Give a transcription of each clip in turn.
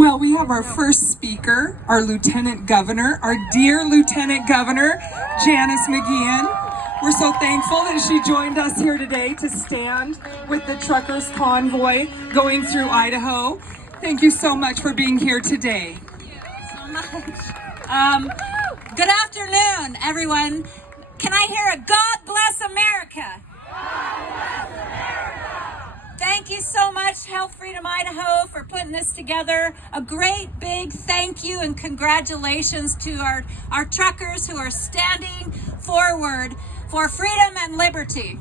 Well, we have our first speaker, our Lieutenant Governor, our dear Lieutenant Governor, Janice McGeachin. We're so thankful that she joined us here today to stand with the truckers convoy going through Idaho. Thank you so much for being here today. Thank you so much. Good afternoon, everyone. Can I hear a God bless America? God bless America! Thank you so much, Health Freedom Idaho, for putting this together. A great big thank you and congratulations to our truckers who are standing forward for freedom and liberty.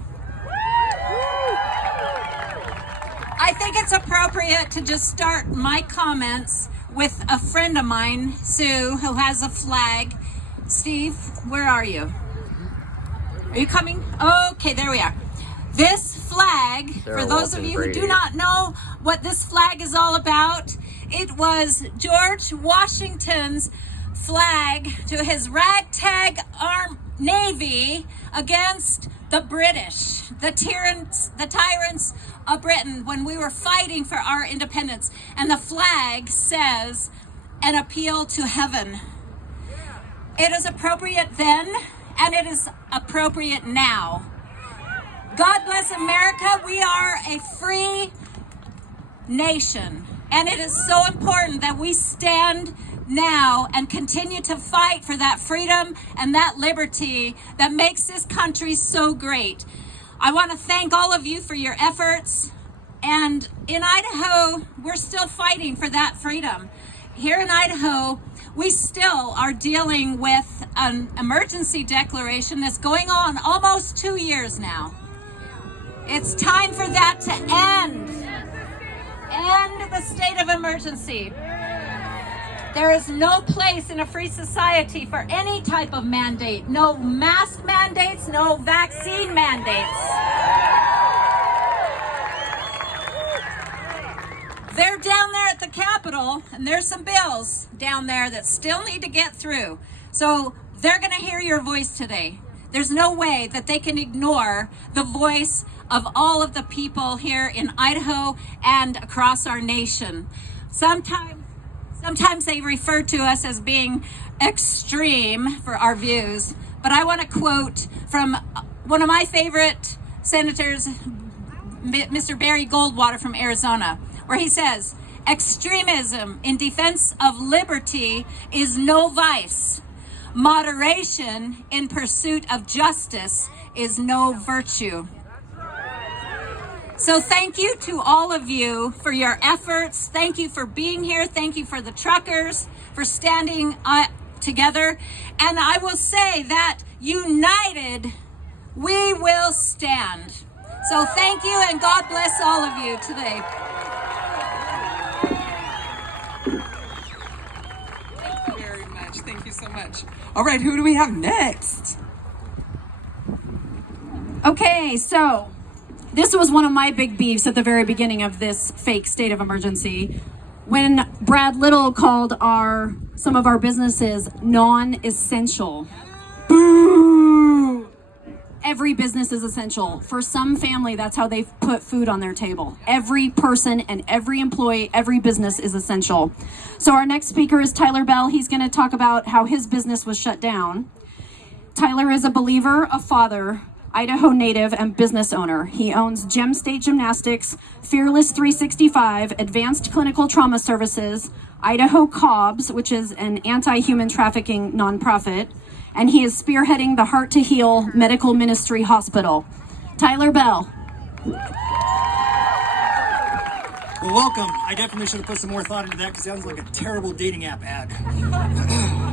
I think it's appropriate to just start my comments with a friend of mine, Sue, who has a flag. Steve, where are you? Are you coming? Okay, there we are. This flag, for those of you who do not know what this flag is all about, it was George Washington's flag to his ragtag navy against the British, the tyrants of Britain, when we were fighting for our independence. And the flag says, an appeal to heaven. It is appropriate then, and it is appropriate now. God bless America. We are a free nation, and it is so important that we stand now and continue to fight for that freedom and that liberty that makes this country so great. I want to thank all of you for your efforts, and in Idaho, we're still fighting for that freedom. Here in Idaho, we still are dealing with an emergency declaration that's going on almost 2 years now. It's time for that to end. End the state of emergency. There is no place in a free society for any type of mandate. No mask mandates, no vaccine mandates. They're down there at the Capitol, and there's some bills down there that still need to get through. So they're going to hear your voice today. There's no way that they can ignore the voice of all of the people here in Idaho and across our nation. Sometimes they refer to us as being extreme for our views, but I want to quote from one of my favorite senators, Mr. Barry Goldwater from Arizona, where he says, extremism in defense of liberty is no vice. Moderation in pursuit of justice is no virtue. So thank you to all of you for your efforts. Thank you for being here. Thank you for the truckers for standing together. And I will say that united, we will stand. So thank you, and God bless all of you today. Thank you very much. Thank you so much. All right, who do we have next? Okay, so this was one of my big beefs at the very beginning of this fake state of emergency, when Brad Little called some of our businesses non-essential. Boo! Every business is essential. For some family, that's how they put food on their table. Every person and every employee, every business is essential. So our next speaker is Tyler Bell. He's going to talk about how his business was shut down. Tyler is a believer, a father, Idaho native, and business owner. He owns Gem State Gymnastics, Fearless 365, Advanced Clinical Trauma Services, Idaho Cobbs, which is an anti-human trafficking nonprofit, and he is spearheading the Heart to Heal Medical Ministry Hospital. Tyler Bell. Well, welcome. I definitely should have put some more thought into that because it sounds like a terrible dating app ad.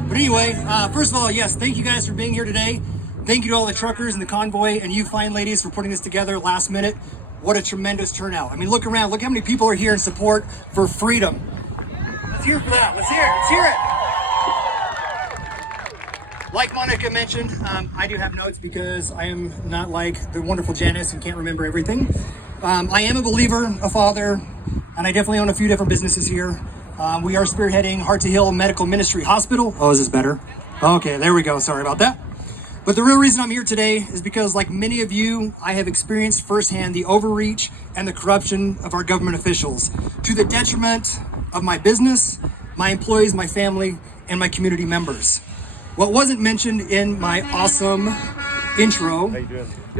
But anyway, first of all, yes, thank you guys for being here today. Thank you to all the truckers and the convoy and you fine ladies for putting this together last minute. What a tremendous turnout. I mean, look around. Look how many people are here in support for freedom. Let's hear it for that. Let's hear it. Let's hear it. Like Monica mentioned, I do have notes because I am not like the wonderful Janice and can't remember everything. I am a believer, a father, and I definitely own a few different businesses here. We are spearheading Heart to Heal Medical Ministry Hospital. Oh, is this better? Okay, there we go. Sorry about that. But the real reason I'm here today is because, like many of you, I have experienced firsthand the overreach and the corruption of our government officials to the detriment of my business, my employees, my family, and my community members. What wasn't mentioned in my awesome intro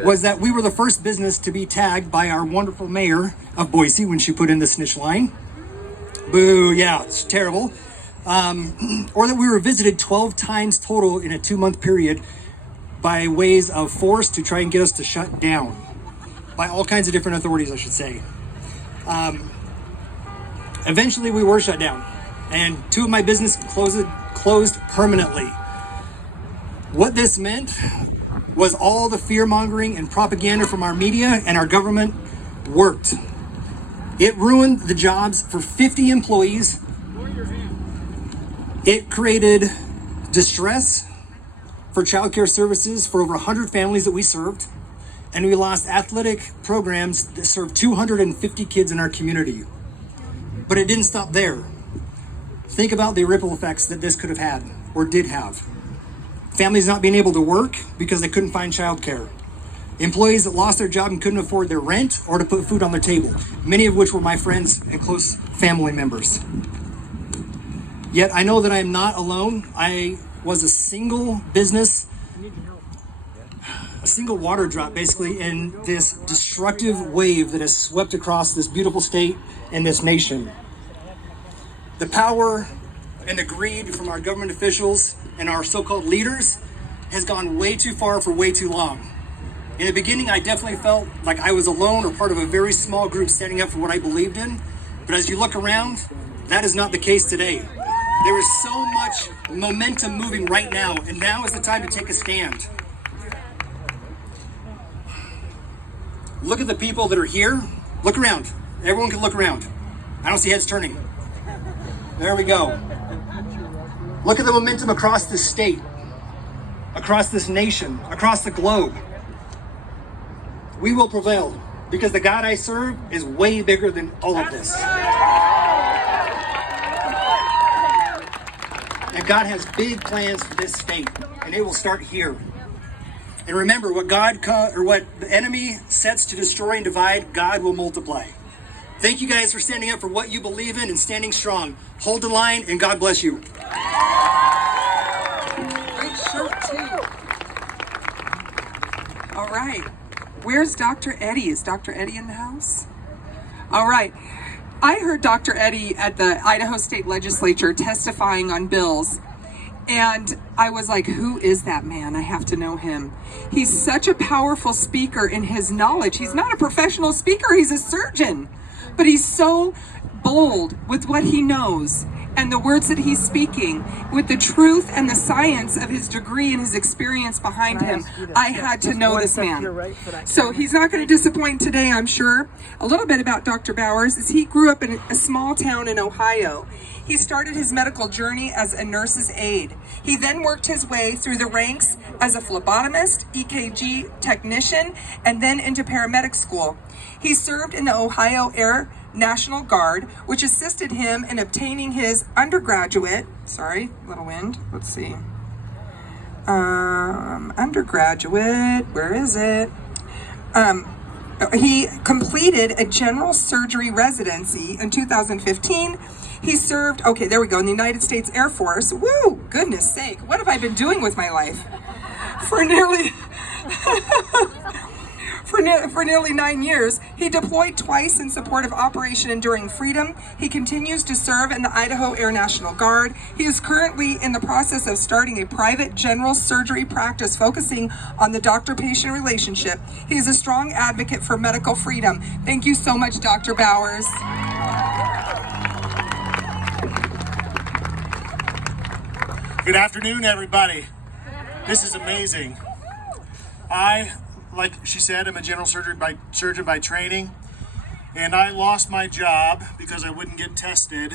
was that we were the first business to be tagged by our wonderful mayor of Boise when she put in the snitch line. Boo, yeah, it's terrible. Or that we were visited 12 times total in a 2-month period by ways of force to try and get us to shut down by all kinds of different authorities, I should say. Eventually we were shut down and 2 of my businesses closed permanently. What this meant was all the fear mongering and propaganda from our media and our government worked. It ruined the jobs for 50 employees. It created distress for childcare services for over 100 families that we served, and we lost athletic programs that served 250 kids in our community. But it didn't stop there. Think about the ripple effects that this could have had, or did have. Families not being able to work because they couldn't find childcare. Employees that lost their job and couldn't afford their rent or to put food on their table, many of which were my friends and close family members. Yet I know that I am not alone. I was a single business, a single water drop basically in this destructive wave that has swept across this beautiful state and this nation. The power and the greed from our government officials and our so-called leaders has gone way too far for way too long. In the beginning, I definitely felt like I was alone or part of a very small group standing up for what I believed in. But as you look around, that is not the case today. There is so much momentum moving right now, and now is the time to take a stand. Look at the people that are here. Look around. Everyone can look around. I don't see heads turning. There we go. Look at the momentum across this state, across this nation, across the globe. We will prevail because the God I serve is way bigger than all of this. And God has big plans for this state, and it will start here. And remember, what the enemy sets to destroy and divide, God will multiply. Thank you guys for standing up for what you believe in and standing strong. Hold the line, and God bless you. Great shirt, too. All right. Where's Dr. Eddie? Is Dr. Eddie in the house? All right. I heard Dr. Eddie at the Idaho State Legislature testifying on bills, and I was like, who is that man? I have to know him. He's such a powerful speaker in his knowledge. He's not a professional speaker, he's a surgeon, but he's so bold with what he knows and the words that he's speaking with the truth and the science of his degree and his experience behind him. I had to know this man. So he's not going to disappoint today, I'm sure. A little bit about Dr. Bowers is he grew up in a small town in Ohio. He started his medical journey as a nurse's aide. He then worked his way through the ranks as a phlebotomist, EKG technician, and then into paramedic school. He served in the Ohio Air National Guard, which assisted him in obtaining his undergraduate, undergraduate, where is it? He completed a general surgery residency in 2015. He served, in the United States Air Force. Woo, goodness sake, what have I been doing with my life? For nearly... For nearly 9 years, he deployed twice in support of Operation Enduring Freedom. He continues to serve in the Idaho Air National Guard. He is currently in the process of starting a private general surgery practice focusing on the doctor-patient relationship. He is a strong advocate for medical freedom. Thank you so much, Dr. Bowers. Good afternoon, everybody. This is amazing. Like she said, I'm a general surgeon by training, and I lost my job because I wouldn't get tested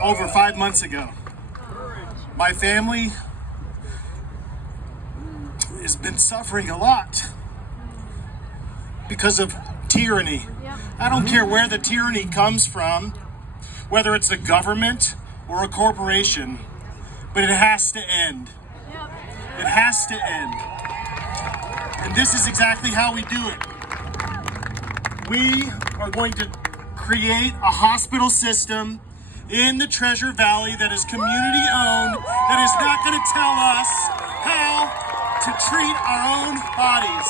over 5 months ago. My family has been suffering a lot because of tyranny. I don't care where the tyranny comes from, whether it's the government or a corporation. but it has to end. It has to end. And this is exactly how we do it. We are going to create a hospital system in the Treasure Valley that is community owned, that is not going to tell us how to treat our own bodies.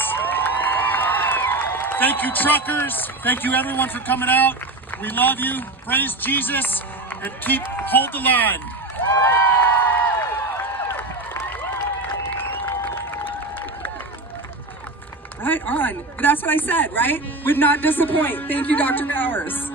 Thank you, truckers. Thank you, everyone, for coming out. We love you. Praise Jesus, and hold the line. Right on. But that's what I said, right? Would not disappoint. Thank you, Dr. Bowers.